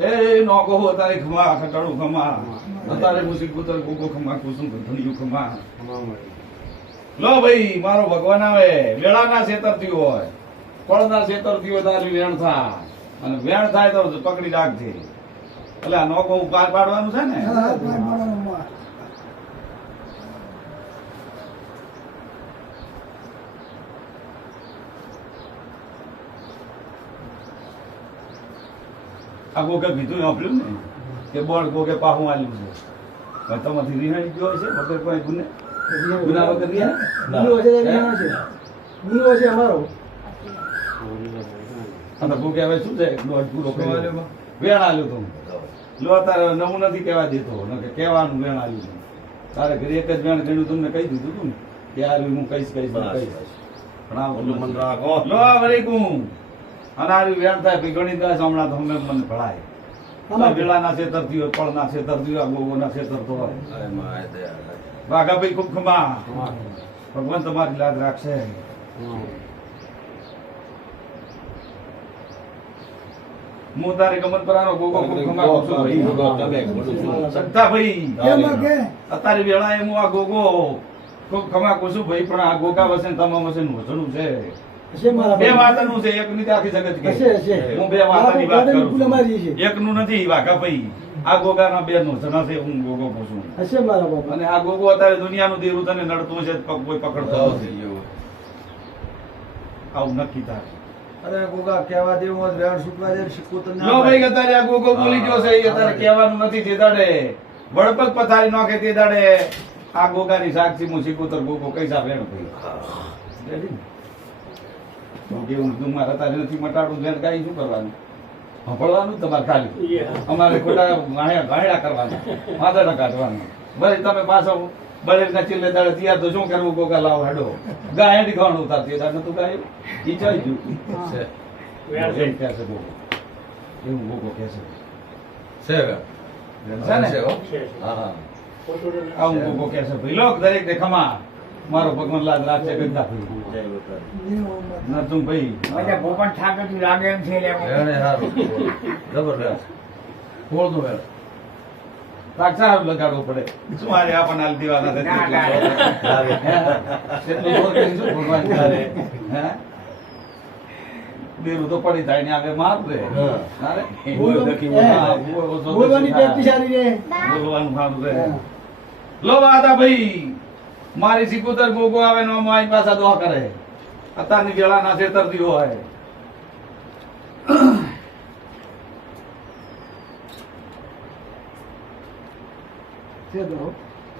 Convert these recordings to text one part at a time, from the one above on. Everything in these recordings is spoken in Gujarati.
એ, નોકો હો, તારે ખમા ખટાડું ખમા તારે મુસીબ પુત્ર કોકો ખમા કુસુમ ધનિયું ખમા લો ભાઈ, મારો ભગવાન આવે. વેળાના છેતરથી હોય. ફળના છેતરથી હોય, તારી વેણ થાય. અને વેણ થાય તો પકડી રાખજે. એટલે આ નોકો પાર પાડવાનું છે ને? આ કોકે કીધું સાંભળ્યું ને કે બોર્ડ કોકે પાહું આલ્યું છે. તમારી રિહાણી ગયો છે વગર કોઈ ગુને ગુના વગર રિહાણ ગુનો છે. તો અમારો. અને કોકે હવે શું છે દોઢ પૂરો કર્યો. વેણ આલ્યું તું લો તારે નવું નથી કહેવા દેતો. ન કે કહેવાનું વેણ આલ્યું છે. તારે ઘરે એક જ વેણ ગણ્યું તમને કહી દીધું તું ને કે આ હું કહીશ કહીશ કહીશ. પણ આ ઓલું મન રાખો. લો વળી કું અને વેણ થાય પછી ગણિત દાસ હમણાં તો મને ભળાય આમાં વેળાના છેતરથી હોય પળના છેતરથી હોય ગોગોના છેતરતો હોય. અરે માય દયા. વાઘાભાઈ ખૂબ ખમા ભગવાન તમારી લાજ રાખશે. હું તારે ગમન પરાનો ગોગો ખૂબ ખમા છું ભાઈ. સત્તા ભાઈ. અત્યારે વેળાએ હું આ ગોગો ખૂબ ખમા છું ભાઈ પણ આ ગોગા વસે તમામ વસે વચનું છે. બે બાપા. વાતનું છે એક નથી આખી જગત કે. હશે, હશે. હું બે વાતની વાત કરું ભૂલ અમારી છે. છું એકનું આ ગોગાના બે નું જણા છે હું ગોગો પૂછું. હશે મારા બાપા. અને આ ગોગો અત્યારે દુનિયાનું દેરું તને નડતું છે કોઈ પકડતો ગયું. આવું નક્કી થાય. અરે ગોગા કહેવા દેવું હોય તો દે સિક્કો તો ના ભાઈ અત્યારે આ ગોગો બોલી ગયો છે અત્યારે કહેવાનું નથી તે દાડે. પથારી નોખે તે દાડે. આ ગોગાની સાક્ષી હું શીખુતર ગોગો કૈસા વેણ ભાઈ રેડી ને? તો કેવું તું મારે તારે નથી મટાડું વેણ કાંઈ શું કરવાનું? સંભળવાનું તમારે ખાલી. અમારે ખોટા ગાળ્યા ગાળ્યા કરવાના. માથાડા કાઢવાના ભલે તમે પાછો ભલે ના ચીલે દાડે તૈયાર તો શું કરવું? ગોગા લાવો હેડો. ખાવાનું તાર તે દાડે નતું ગાયું ઈ ગયું છે. ગોગો એવું ગોગો કહે છે છે છે ને? હા, હા. આવું ગોગો કહે છે ભાઈ લોક દરેક ને ખમા મારો ભગવાન લાજ રાખશે ગંદા. નતું ભાઈ મને ઠાકરથી લાગે એમ છે જબરદસ્ત. ખોળ દો વેણ. સાક્ષા લગાડવો પડે. શું હારે આપણને હાલ દેવાના છે ના, ના. હે? કેટલું જોર કરી શું ભગવાન કરે હે? તો પડી જાય ને આગળ માર દે? બોલો. બોલો, બોલવાની પ્રેક્ટિસ. લો વાતા ભાઈ. મારી સિકુતર ગોગો આવે ને મારી પાસે દોહ કરે. અત્યારની ગેળા ના છેતરતી હોય.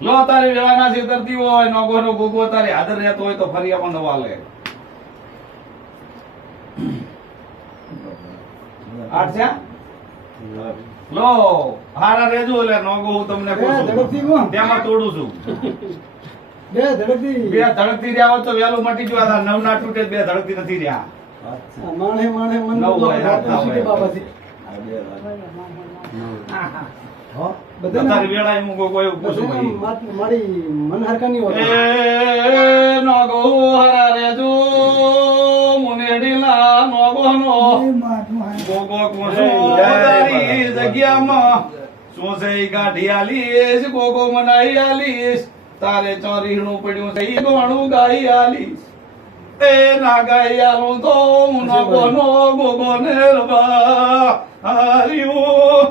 લો તારી વેળા ના છેતરતી હોય નોગો નો ગોગો તારી હાજર રહેતો હોય તો ફરી આપણને નવા લે. આઠ છે? લો હારા રેજો એટલે નોગો હું તમને તેમાં તોડું છું. બે ધડકતી બે ધડકતી રહ્યા તો વહેલું મટી ગયું. આ નવ ના તૂટે બે ધડકતી નથી રહ્યા. માણે માણસે મન નવ હોય, વાત નવ શીખે હોય. બાપાથી. આ બે વાત. હો? બધાને તારી વેળાએ હું કોઈ એવું પૂછું બધાને ભાઈ માત- મારી મન હરકા નહીં હોતા. એ નોગો હરા રેજો મુનેડીલા નોગો નો ગોગો કુસો જગ્યામાં. સોસે ગાઢી આલીશ ગોગો મનાઈ આલીશ. તારે ચોરીનું પડ્યું છે ઈ ગોણું ગાઈ આલી. એ ના ગાઈ આલું તો હું ન નો ગોગો ને રબા હાર્યું.